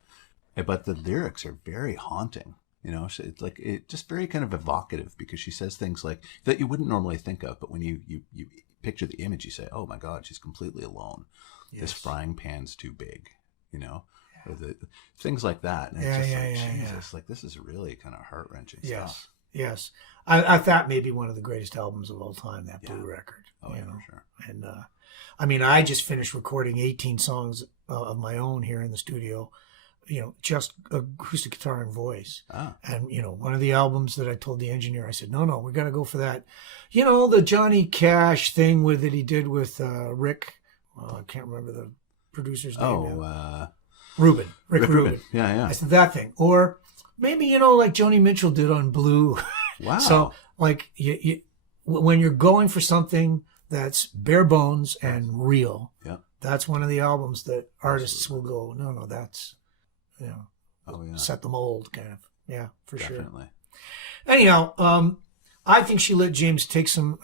But the lyrics are very haunting. You know, it's like just very kind of evocative because she says things like that you wouldn't normally think of, but when you picture the image, you say, "Oh my God, she's completely alone. Yes. This frying pan's too big," you know, or things like that. And it's just Jesus, like this is really kind of heart wrenching stuff. Yes, I thought maybe one of the greatest albums of all time, that Blue record. Oh yeah, for sure. And I mean, I just finished recording 18 songs of my own here in the studio. You know, just acoustic guitar and voice. And, you know, one of the albums that I told the engineer, I said, no, we're going to go for that. You know, the Johnny Cash thing that he did with Rik. I can't remember the producer's name now. Rick Rubin. Yeah. I said that thing. Or maybe, you know, like Joni Mitchell did on Blue. Wow. So, like, you, when you're going for something that's bare bones and real, that's one of the albums that artists will go, no, that's... You know, set the mold, kind of. Yeah, for Definitely. Sure. Anyhow, I think she let James take some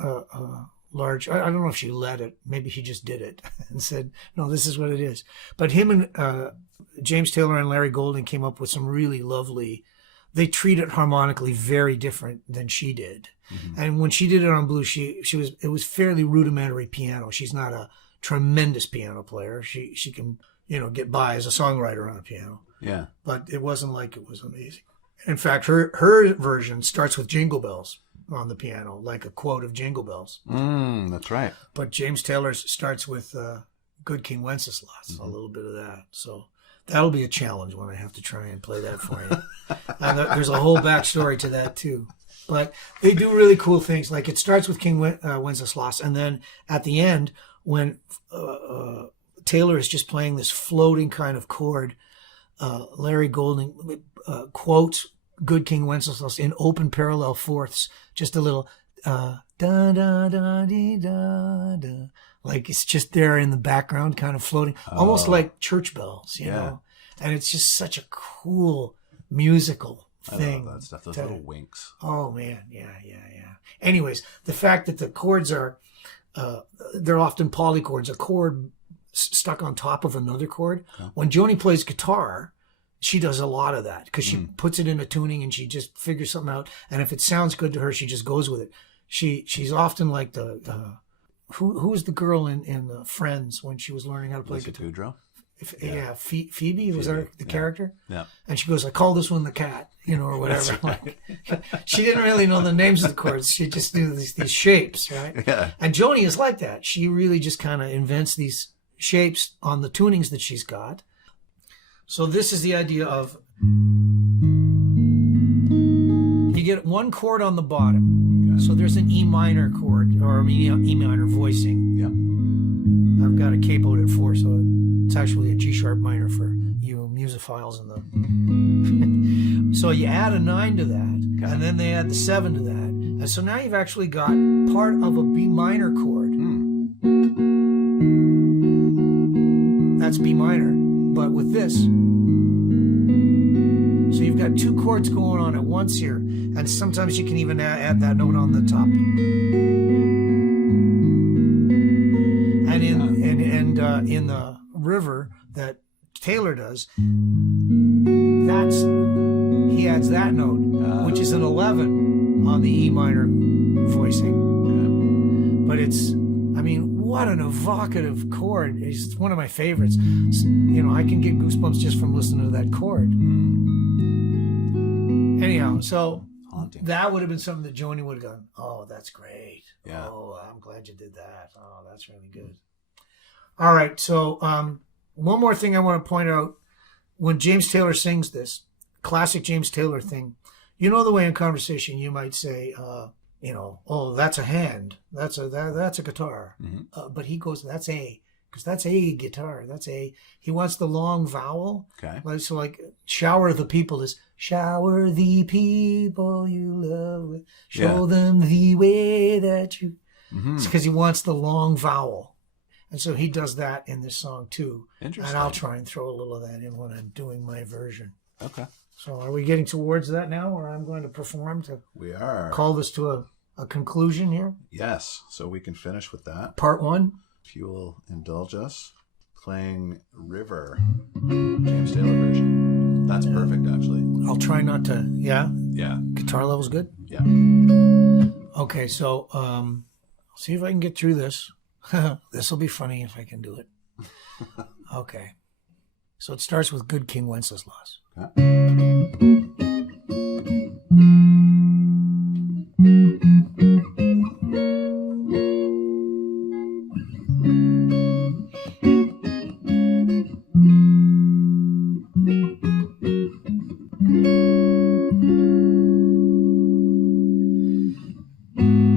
large. I don't know if she let it. Maybe he just did it and said, "No, this is what it is." But him and James Taylor and Larry Golding came up with some really lovely. They treat it harmonically very different than she did. Mm-hmm. And when she did it on Blue, it was fairly rudimentary piano. She's not a tremendous piano player. She can, you know, get by as a songwriter on a piano. Yeah. But it wasn't like it was amazing. In fact, her version starts with Jingle Bells on the piano, like a quote of Jingle Bells. That's right. But James Taylor's starts with Good King Wenceslas, a little bit of that. So that'll be a challenge when I have to try and play that for you. And there's a whole backstory to that, too. But they do really cool things. Like it starts with King Wenceslas, and then at the end, when Taylor is just playing this floating kind of chord, Larry Golding quotes Good King Wenceslas in open parallel fourths, just a little da da da dee da da, like it's just there in the background, kind of floating, almost like church bells, you know. And it's just such a cool musical thing. I love that stuff. Those little winks. Oh man, yeah. Anyways, the fact that the chords are they're often polychords, a chord stuck on top of another chord. Okay. When Joni plays guitar, she does a lot of that because she puts it in a tuning and she just figures something out. And if it sounds good to her, she just goes with it. She's often like the who was the girl in Friends when she was learning how to play guitar? Phoebe was that the character? Yeah. And she goes, I call this one the cat, you know, or whatever. Right. She didn't really know the names of the chords. She just knew these shapes, right? Yeah. And Joni is like that. She really just kind of invents these shapes on the tunings that she's got. So this is the idea of you get one chord on the bottom. Okay. So there's an E minor chord or E minor voicing. Yeah. I've got a capoed at 4, so it's actually a G sharp minor for you musophiles in the. So you add a 9 to that, and then they add the 7 to that, and so now you've actually got part of a B minor chord. That's B minor, but with this. So you've got 2 chords going on at once here, and sometimes you can even add that note on the top. And in the river that Taylor does, he adds that note, which is an 11 on the E minor voicing. But it's, I mean, what an evocative chord. It's one of my favorites. You know, I can get goosebumps just from listening to that chord. Anyhow, so haunting. That would have been something that Joni would have gone, oh, that's great. Yeah. Oh, I'm glad you did that. Oh, that's really good. All right. So one more thing I want to point out. When James Taylor sings this, classic James Taylor thing, you know the way in conversation you might say, oh, that's a hand. That's a guitar. Mm-hmm. But he goes, that's a, because that's a guitar. That's a, he wants the long vowel. Okay. So like shower the people is shower the people you love. Show them the way that you, it's because he wants the long vowel. And so he does that in this song too. Interesting. And I'll try and throw a little of that in when I'm doing my version. Okay. So are we getting towards that now, or I'm going to perform to We are. call this to a conclusion here? Yes. So we can finish with that. Part 1. If you will indulge us, playing River, James Taylor version. That's perfect, actually. I'll try not to, yeah? Yeah. Guitar level's good? Yeah. Okay, so I'll see if I can get through this. This will be funny if I can do it. Okay. So it starts with Good King Wenceslas. Okay.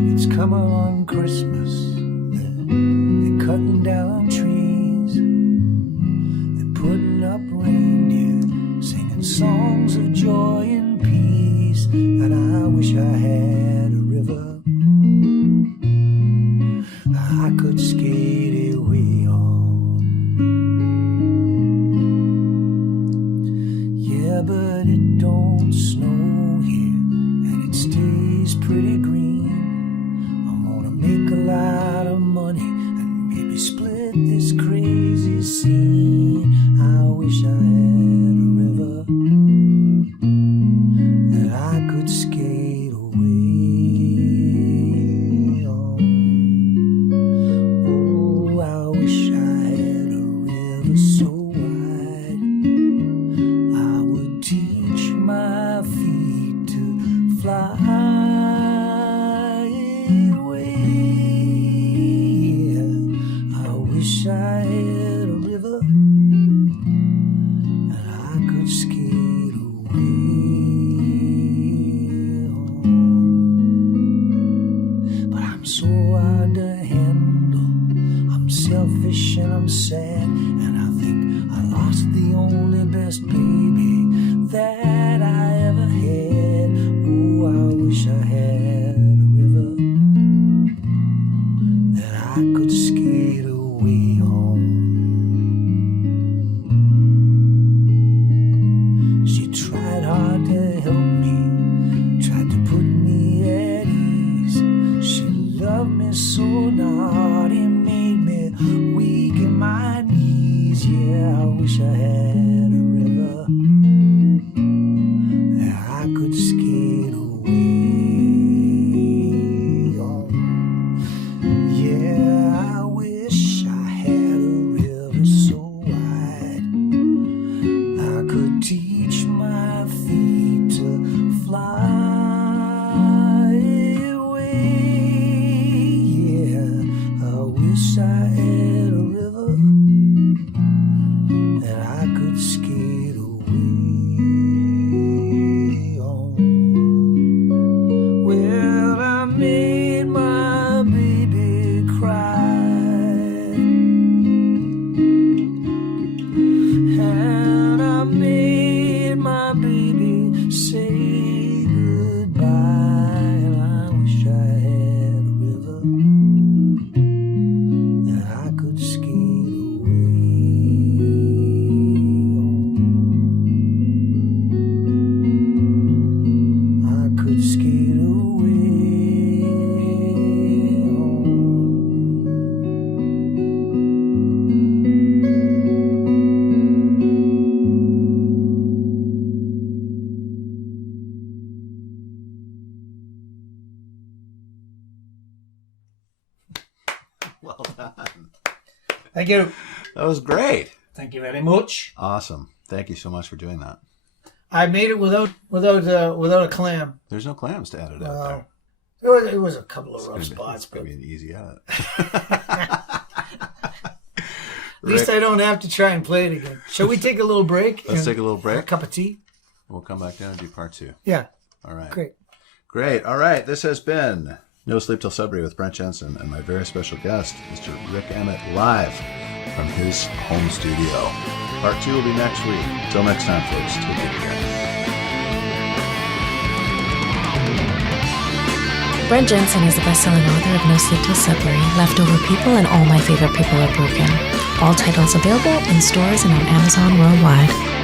It's come along Christmas. They're cutting down trees. They're putting up reindeer, singing songs of joy and peace. And I wish I had a river I could skate away on. Yeah, but it don't snow here, and it stays pretty green. I'm gonna make a lot of money and maybe split this crazy scene. I wish I had a river that I could skate away on. Oh, I wish I had a river so wide I would teach my feet to fly away. I wish I had a river and I could skate away on. But I'm so hard to handle. I'm selfish and I'm sad, and I think I lost the only best baby that I ever had. Oh, I wish I had a river that I could skate away on. She tried hard to help me, tried to put me at ease. She loved me so naughty, made me weak in my knees. Yeah, I wish I had a river that I could skate away on. Yeah, I wish I had a river so wide I could teach my feet to fly away. Yeah, I wish I had a river that I could skate away on. Well, I made my baby cry, and I made my baby say goodbye. And I wish I had a river that I could skate away on. I could skate away on. Well done. Thank you. That was great. Thank you very much. Awesome. Thank you so much for doing that. I made it without a clam. There's no clams to edit out there. It was a couple of rough It's spots, going but to be an easy edit. at least I don't have to try and play it again. Shall we take a little break? Let's take a little break. A cup of tea? We'll come back down and do part 2. Yeah. All right. Great. All right. This has been No Sleep Till Sudbury with Brent Jensen and my very special guest, Mr. Rik Emmett, live from his home studio. Part 2 will be next week. Until next time, folks, take it again. Brent Jensen is the best-selling author of No Sleep Till Sudbury, Leftover People, and All My Favorite People Are Broken. All titles available in stores and on Amazon worldwide.